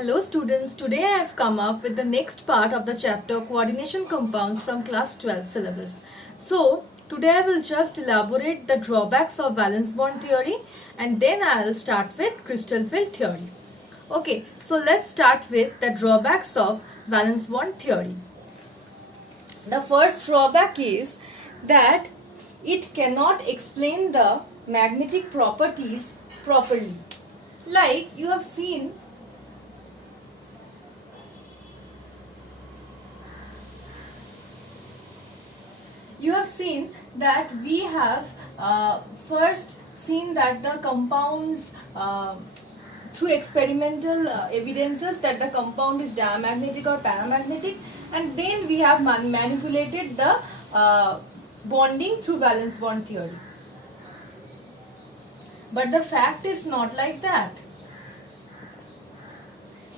Hello students, today I have come up with the next part of the chapter Coordination Compounds from class 12 syllabus. So today I will just elaborate the drawbacks of valence bond theory and then I will start with crystal field theory. Okay, so let's start with the drawbacks of valence bond theory. The first drawback is that it cannot explain the magnetic properties properly. Like you have seen that we have first seen that the compounds through experimental evidences that the compound is diamagnetic or paramagnetic, and then we have manipulated the bonding through valence bond theory. But the fact is not like that.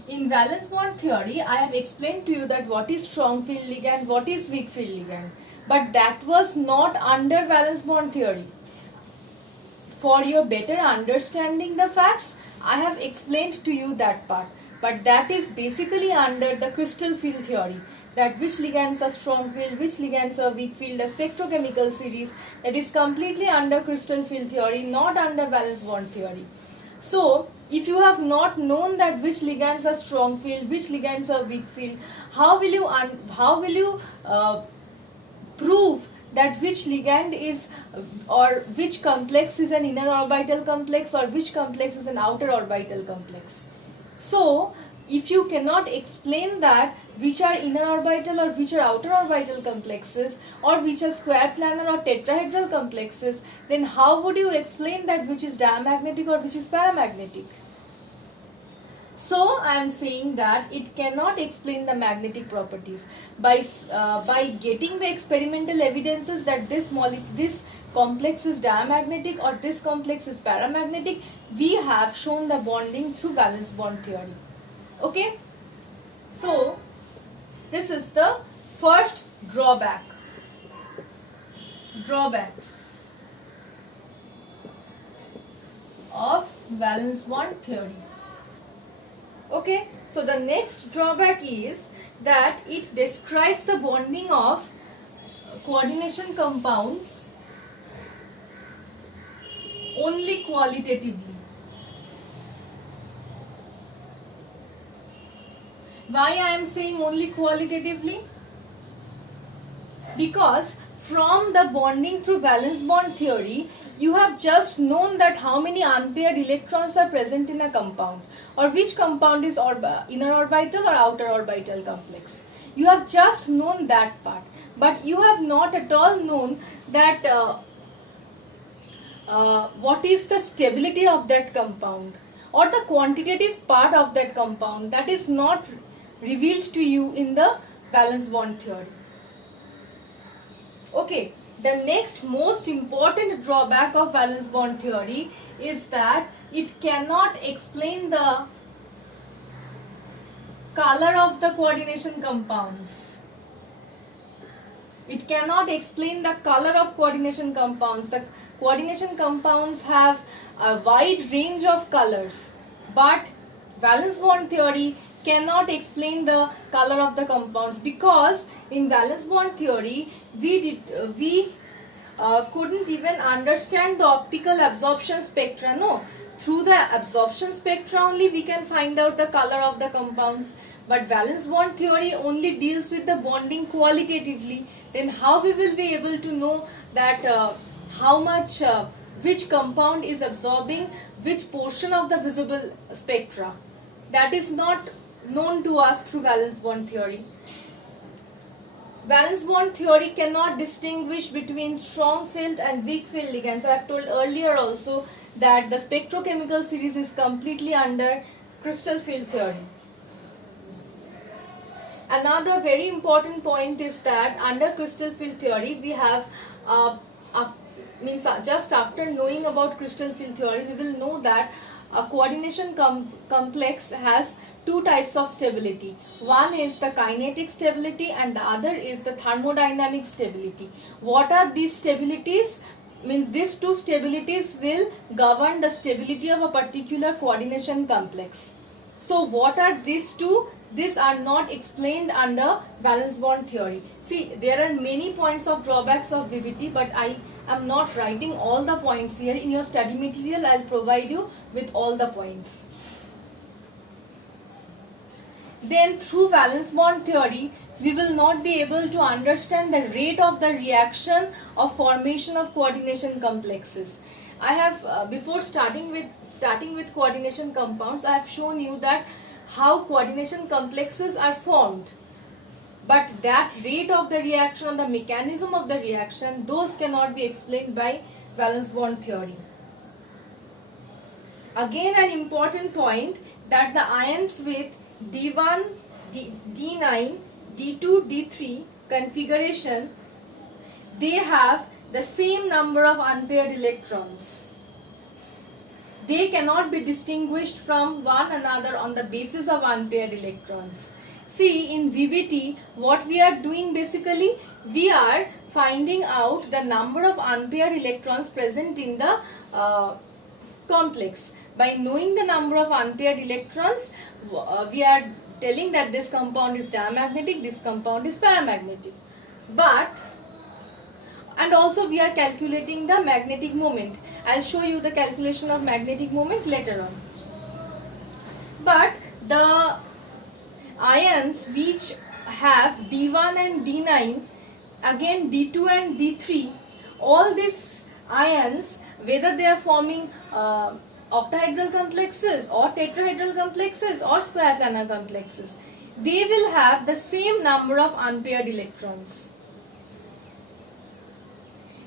In valence bond theory, I have explained to you that what is strong field ligand, what is weak field ligand. But that was not under valence bond theory. For your better understanding the facts, I have explained to you that part. But that is basically under the crystal field theory. That which ligands are strong field, which ligands are weak field, the spectrochemical series. That is completely under crystal field theory, not under valence bond theory. So, if you have not known that which ligands are strong field, which ligands are weak field, how will you prove that which ligand is or which complex is an inner orbital complex or which complex is an outer orbital complex? So, if you cannot explain that which are inner orbital or which are outer orbital complexes or which are square planar or tetrahedral complexes, then how would you explain that which is diamagnetic or which is paramagnetic? So I am saying that it cannot explain the magnetic properties. By getting the experimental evidences that this complex is diamagnetic or this complex is paramagnetic, we have shown the bonding through valence bond theory. Okay? So this is the first drawback. Drawbacks of valence bond theory. Okay, so the next drawback is that it describes the bonding of coordination compounds only qualitatively. Why I am saying only qualitatively? Because from the bonding through valence bond theory, you have just known that how many unpaired electrons are present in a compound or which compound is inner orbital or outer orbital complex. You have just known that part, but you have not at all known that what is the stability of that compound or the quantitative part of that compound. That is not revealed to you in the valence bond theory. Okay, the next most important drawback of valence bond theory is that it cannot explain the color of the coordination compounds. It cannot explain the color of coordination compounds. The coordination compounds have a wide range of colors, but valence bond theory cannot explain the color of the compounds, because in valence bond theory we couldn't even understand the optical absorption spectra. No, through the absorption spectra only we can find out the color of the compounds, but valence bond theory only deals with the bonding qualitatively. Then how we will be able to know that how much which compound is absorbing which portion of the visible spectra? That is not known to us through valence bond theory. Valence bond theory cannot distinguish between strong field and weak field ligands. I have told earlier also that the spectrochemical series is completely under crystal field theory. Another very important point is that under crystal field theory we have just after knowing about crystal field theory, we will know that a coordination complex has two types of stability. One is the kinetic stability and the other is the thermodynamic stability. What are these stabilities? Means these two stabilities will govern the stability of a particular coordination complex. So what are these two? These are not explained under valence bond theory. See, there are many points of drawbacks of VBT, but I am not writing all the points here. In your study material, I will provide you with all the points. Then through valence bond theory, we will not be able to understand the rate of the reaction of formation of coordination complexes. I have before starting with coordination compounds, I have shown you that how coordination complexes are formed, but that rate of the reaction or the mechanism of the reaction, those cannot be explained by valence bond theory. Again, an important point, that the ions with D1, D9, D2, D3 configuration, they have the same number of unpaired electrons. They cannot be distinguished from one another on the basis of unpaired electrons. See, in VBT, what we are doing basically, we are finding out the number of unpaired electrons present in the complex. By knowing the number of unpaired electrons, we are telling that this compound is diamagnetic, this compound is paramagnetic. And also we are calculating the magnetic moment. I will show you the calculation of magnetic moment later on. But the ions which have D1 and D9, again D2 and D3, all these ions, whether they are forming octahedral complexes or tetrahedral complexes or square planar complexes, they will have the same number of unpaired electrons.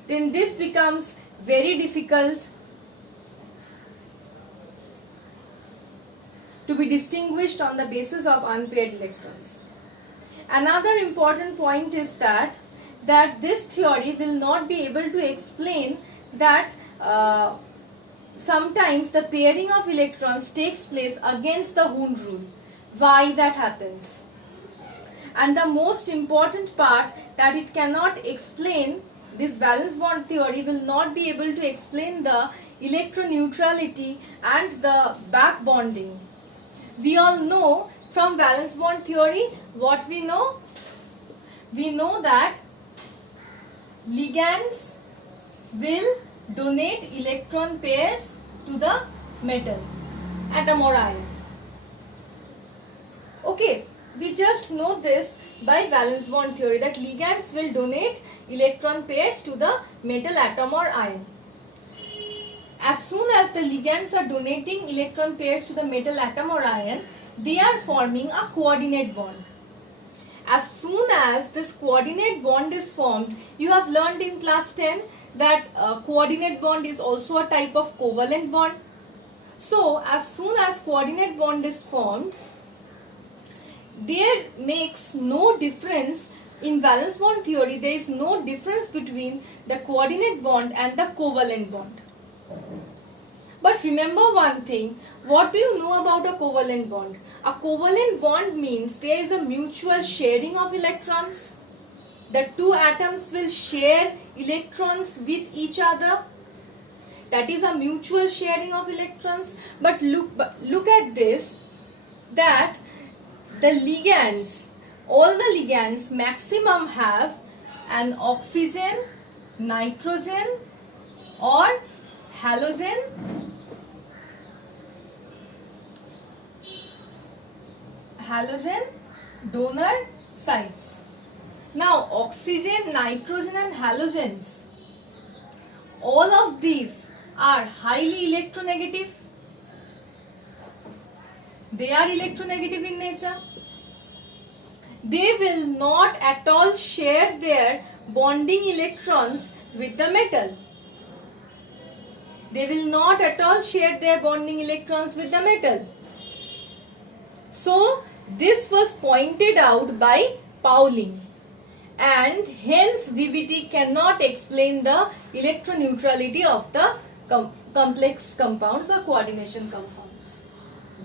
Then this becomes very difficult to be distinguished on the basis of unpaired electrons. Another important point is that this theory will not be able to explain that sometimes the pairing of electrons takes place against the Hund rule. Why that happens? And the most important part, that it cannot explain, this valence bond theory will not be able to explain the electroneutrality and the back bonding. We all know from valence bond theory what we know. We know that ligands will donate electron pairs to the metal, atom or ion. Okay, we just know this by valence bond theory, that ligands will donate electron pairs to the metal, atom or ion. As soon as the ligands are donating electron pairs to the metal, atom or ion, they are forming a coordinate bond. As soon as this coordinate bond is formed, you have learned in class 10 that coordinate bond is also a type of covalent bond. So, as soon as coordinate bond is formed, there makes no difference in valence bond theory. There is no difference between the coordinate bond and the covalent bond. But remember one thing, what do you know about a covalent bond? A covalent bond means there is a mutual sharing of electrons. The two atoms will share electrons with each other. That is a mutual sharing of electrons. But look at this, that the ligands, all the ligands maximum have an oxygen, nitrogen or halogen donor sites. Now oxygen, nitrogen and halogens, all of these are highly electronegative. They are electronegative in nature. They will not at all share their bonding electrons with the metal. They will not at all share their bonding electrons with the metal. So, this was pointed out by Pauling, and hence VBT cannot explain the electroneutrality of the complex compounds or coordination compounds.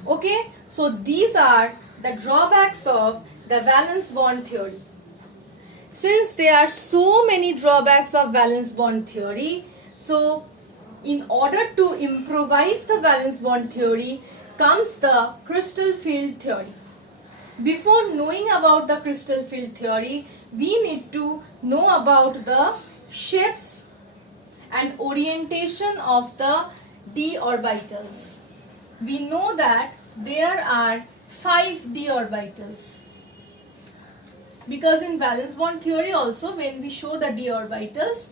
Okay, so these are the drawbacks of the valence bond theory. Since there are so many drawbacks of valence bond theory, so in order to improvise the valence bond theory, comes the crystal field theory. Before knowing about the crystal field theory, we need to know about the shapes and orientation of the d orbitals. We know that there are 5 d orbitals, because in valence bond theory also, when we show the d orbitals,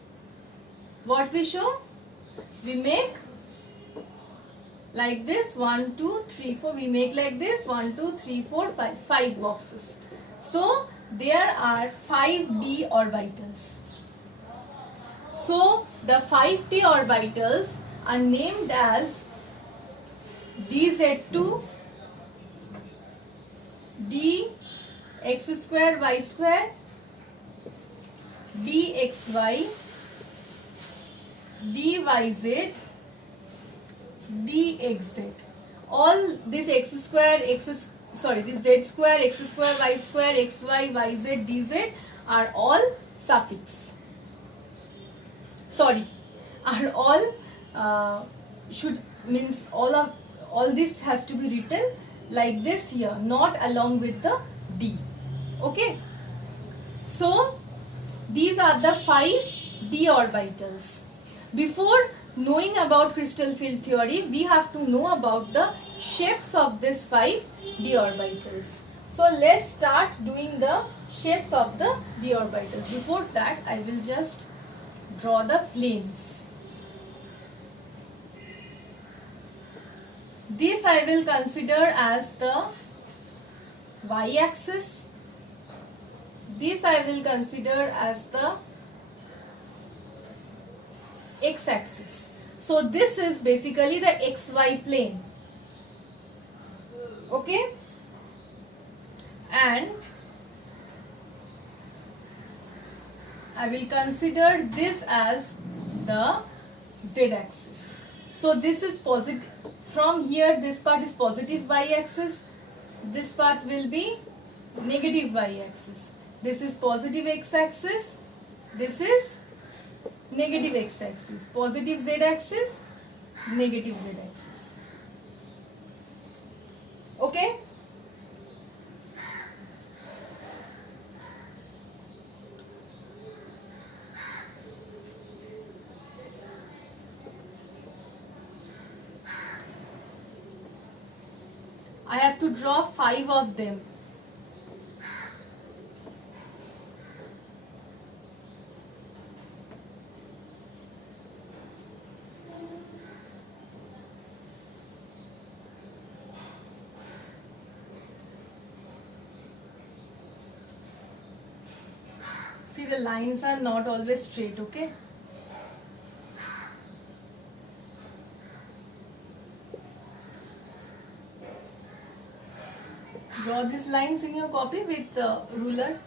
what we show? We make like this, 1 2 3 4. We make like this, 1 2 3 4 5, 5 boxes. So there are 5 d orbitals. So the 5 d orbitals are named as dz2, dx square y square, dxy, dyz, dxz. All this this z square, x square, y square, xy, yz, dz are all suffix. Are all should means all this has to be written like this here, not along with the d. Okay. So these are the 5 d orbitals. Before knowing about crystal field theory, we have to know about the shapes of these 5 d orbitals. So let's start doing the shapes of the d orbitals. Before that, I will just draw the planes. This I will consider as the y-axis. This I will consider as the x-axis. So this is basically the xy plane. Okay? And I will consider this as the z-axis. So this is positive. From here, this part is positive y-axis. This part will be negative y-axis. This is positive x-axis. This is negative x-axis. Positive z-axis, negative z-axis. Okay? I have to draw 5 of them. See, the lines are not always straight, okay? Draw these lines in your copy with ruler.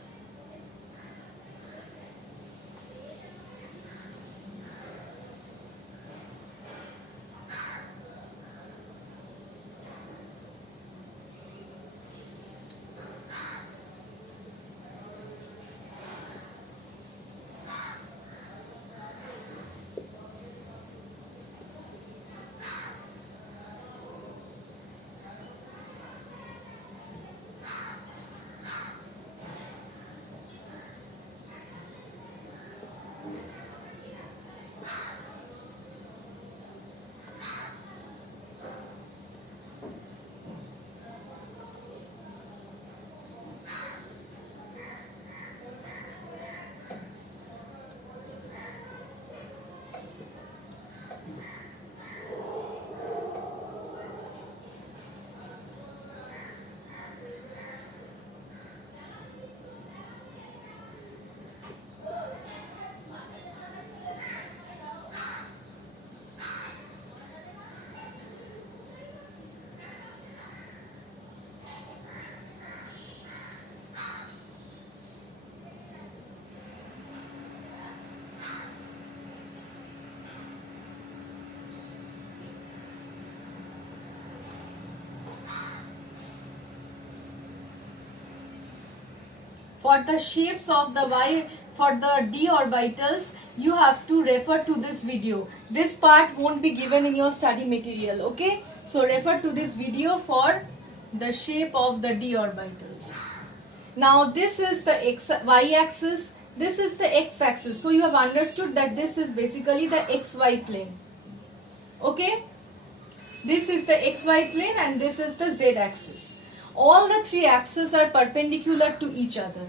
For the shapes of the y, for the d orbitals, you have to refer to this video. This part won't be given in your study material, okay? So refer to this video for the shape of the d orbitals. Now this is the y axis, this is the x axis. So you have understood that this is basically the xy plane. Okay? This is the xy plane and this is the z axis. All the three axes are perpendicular to each other.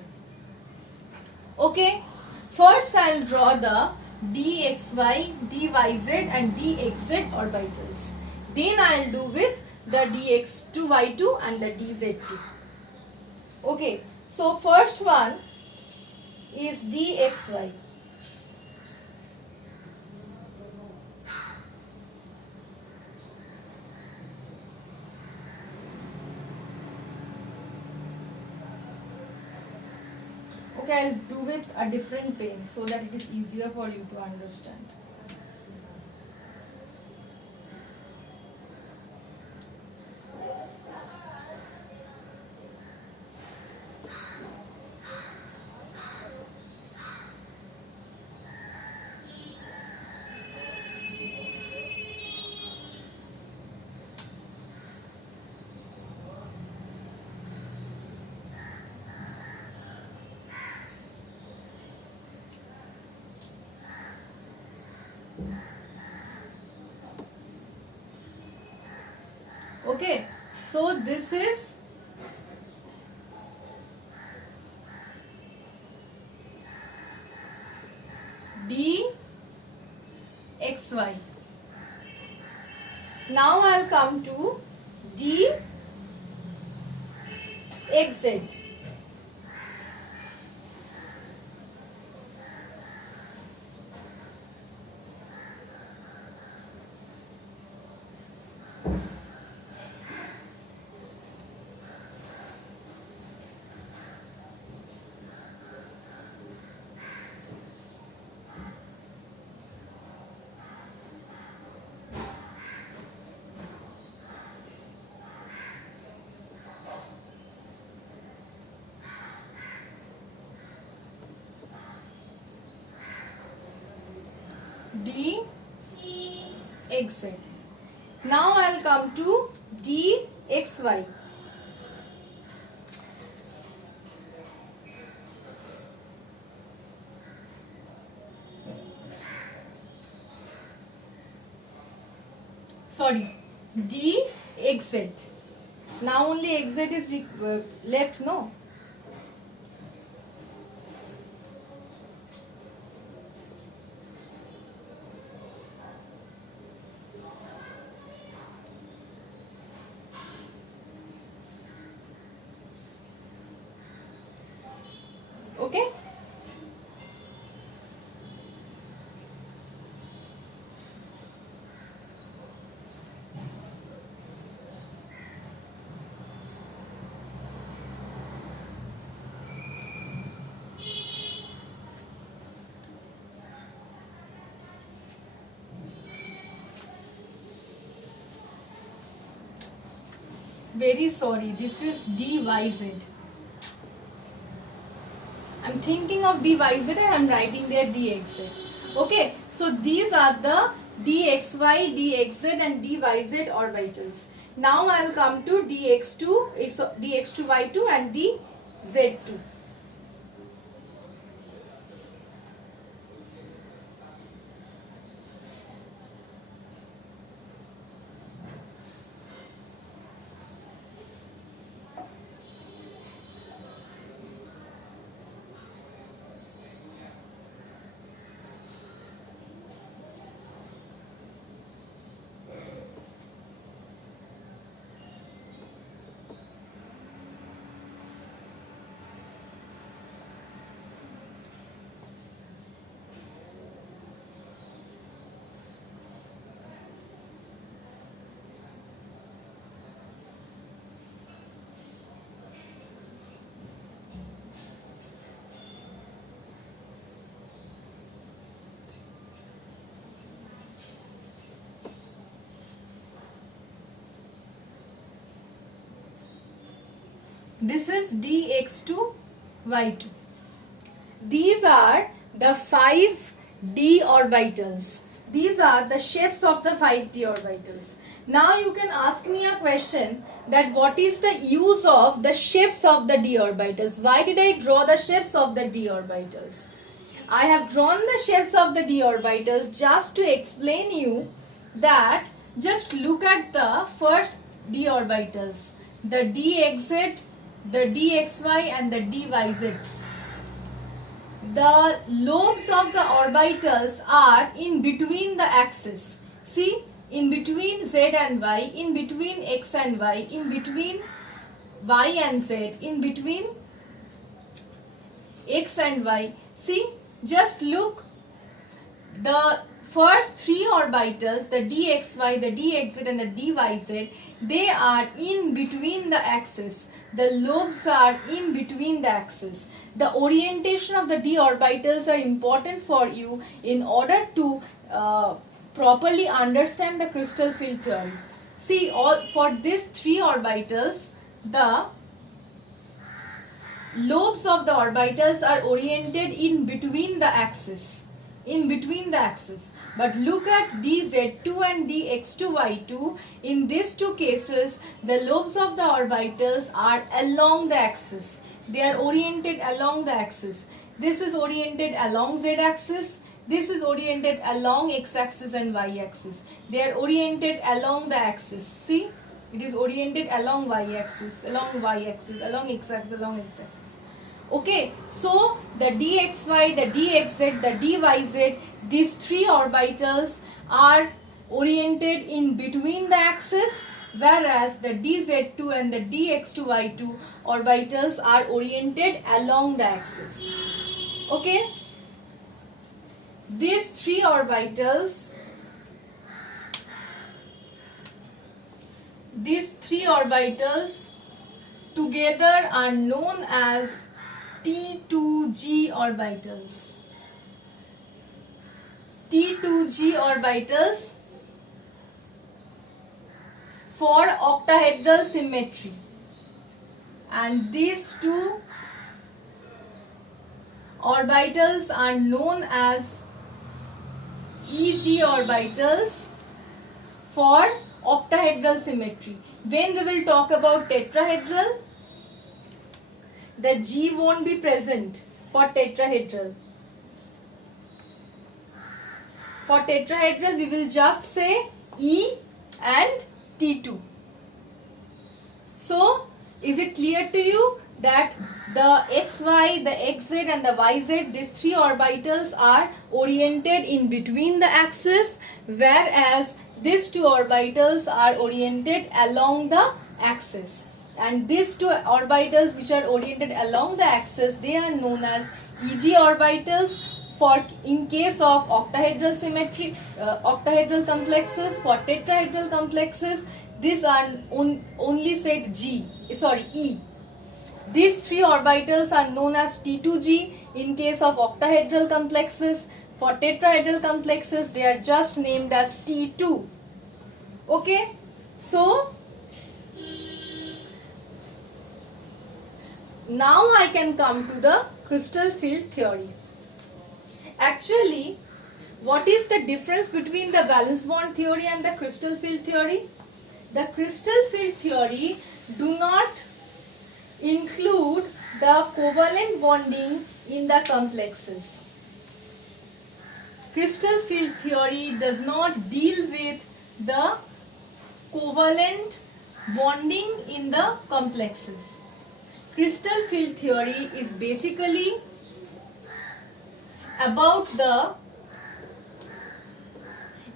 Okay? First I'll draw the dxy, dyz and dxz orbitals. Then I'll do with the dx2, y2 and the dz2. Okay, so first one is dxy. Okay, I'll do with a different pen so that it is easier for you to understand. Okay, so this is dxy. Now I'll come to dxz. dxz. Now I'll come to dxy. Sorry, dxz. Now only xz is left, no? Okay? Very sorry, this is dyz. I'm thinking of dyz and I'm writing there dxz. Okay, so these are the dxy, dxz and dyz orbitals. Now I'll come to dx2, y2 and dz2. This is dx2, y2. These are the 5d orbitals. These are the shapes of the 5d orbitals. Now you can ask me a question that what is the use of the shapes of the d orbitals? Why did I draw the shapes of the d orbitals? I have drawn the shapes of the d orbitals just to explain you that just look at the first d orbitals, the dxz, the dxy and the dyz. The lobes of the orbitals are in between the axis. See, in between z and y, in between x and y, in between y and z, in between x and y. See, just look, the first three orbitals, the dxy, the dxz and the dyz, they are in between the axis. The lobes are in between the axis. The orientation of the d orbitals are important for you in order to properly understand the crystal field theory. See, for these three orbitals, the lobes of the orbitals are oriented in between the axis. In between the axis. But look at dz2 and dx2y2. In these two cases, the lobes of the orbitals are along the axis. They are oriented along the axis. This is oriented along z-axis. This is oriented along x-axis and y-axis. They are oriented along the axis. See, it is oriented along y-axis, along y-axis, along x-axis, along x-axis. Okay, so the dxy, the dxz, the dyz, these three orbitals are oriented in between the axis, whereas the dz2 and the dx2y2 orbitals are oriented along the axis. Okay, these three orbitals together are known as T2G orbitals. T2G orbitals for octahedral symmetry, and these two orbitals are known as EG orbitals for octahedral symmetry. When we will talk about tetrahedral, the G won't be present for tetrahedral. For tetrahedral, we will just say E and T2. So, is it clear to you that the XY, the XZ and the YZ, these three orbitals are oriented in between the axis, whereas these two orbitals are oriented along the axis. And these two orbitals which are oriented along the axis, they are known as EG orbitals for in case of octahedral symmetry, octahedral complexes. For tetrahedral complexes, these are only said E. These three orbitals are known as T2G in case of octahedral complexes. For tetrahedral complexes, they are just named as T2. Okay, so now I can come to the crystal field theory. Actually, what is the difference between the valence bond theory and the crystal field theory? The crystal field theory do not include the covalent bonding in the complexes. Crystal field theory does not deal with the covalent bonding in the complexes. Crystal field theory is basically about the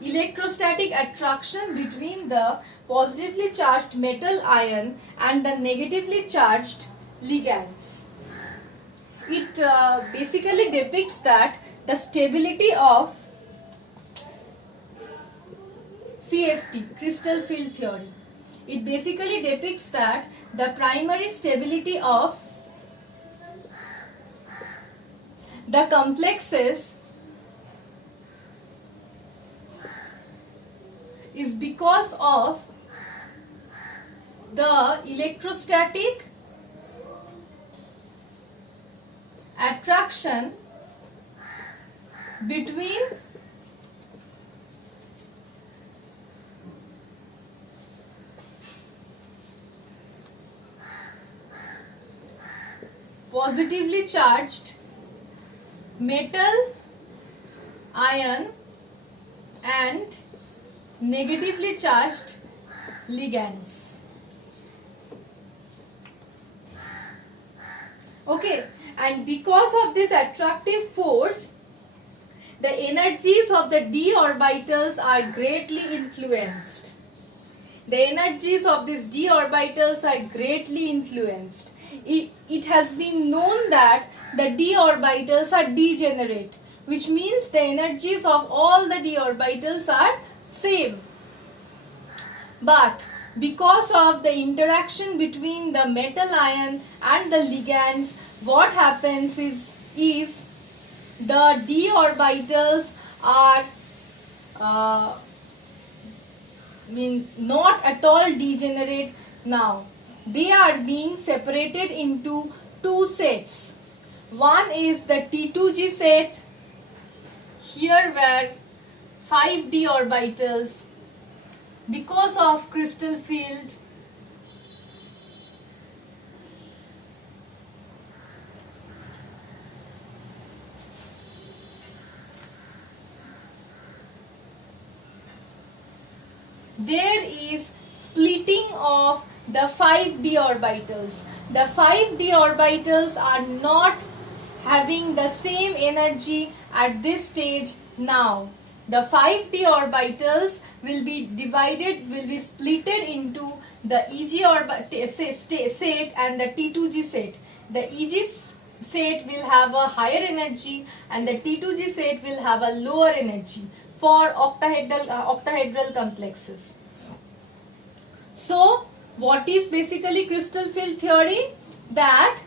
electrostatic attraction between the positively charged metal ion and the negatively charged ligands. It basically depicts that the stability of CFT, crystal field theory. It basically depicts that the primary stability of the complexes is because of the electrostatic attraction between positively charged metal ion and negatively charged ligands. Okay, and because of this attractive force, the energies of the d orbitals are greatly influenced. The energies of these d orbitals are greatly influenced. It has been known that the d orbitals are degenerate, which means the energies of all the d orbitals are same. But because of the interaction between the metal ion and the ligands, what happens is the d orbitals are not at all degenerate now. They are being separated into two sets. One is the T2G set, here where 5 d orbitals, because of crystal field there is splitting of the 5 d orbitals. The 5 d orbitals are not having the same energy at this stage now. The 5 d orbitals will be splitted into the EG set and the T2G set. The EG set will have a higher energy and the T2G set will have a lower energy for octahedral complexes. So, what is basically crystal field theory? That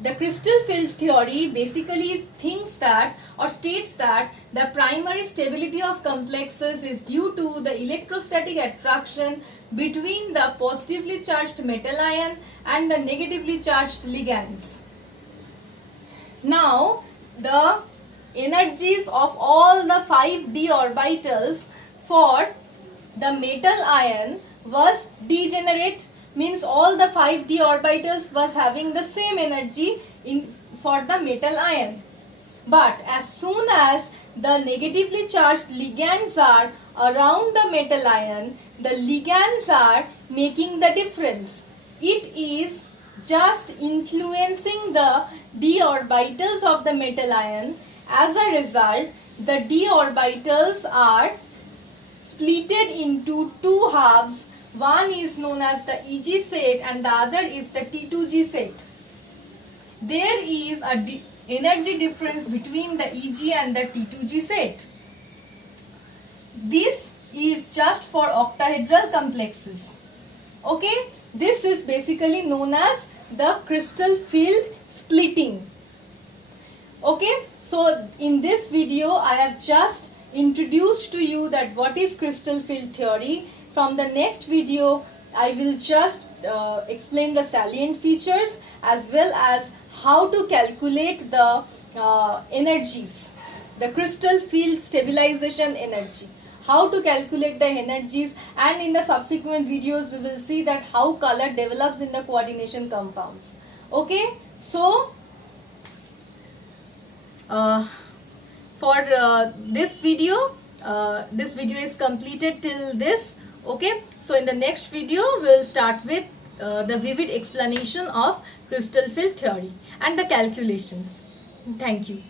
the crystal field theory basically thinks that or states that the primary stability of complexes is due to the electrostatic attraction between the positively charged metal ion and the negatively charged ligands. Now, the energies of all the 5 d orbitals for the metal ion was degenerate, means all the 5 d orbitals was having the same energy for the metal ion. But as soon as the negatively charged ligands are around the metal ion, the ligands are making the difference. It is just influencing the d orbitals of the metal ion. As a result, the d orbitals are splitted into two halves. One is known as the EG set and the other is the T2G set. There is a energy difference between the EG and the T2G set. This is just for octahedral complexes. Okay, this is basically known as the crystal field splitting. Okay, so in this video I have just introduced to you that what is crystal field theory. From the next video I will just explain the salient features as well as how to calculate the energies, the crystal field stabilization energy, how to calculate the energies, and in the subsequent videos we will see that how color develops in the coordination compounds. Okay, so for this video is completed till this. Okay, so in the next video we will start with the vivid explanation of crystal field theory and the calculations. Thank you.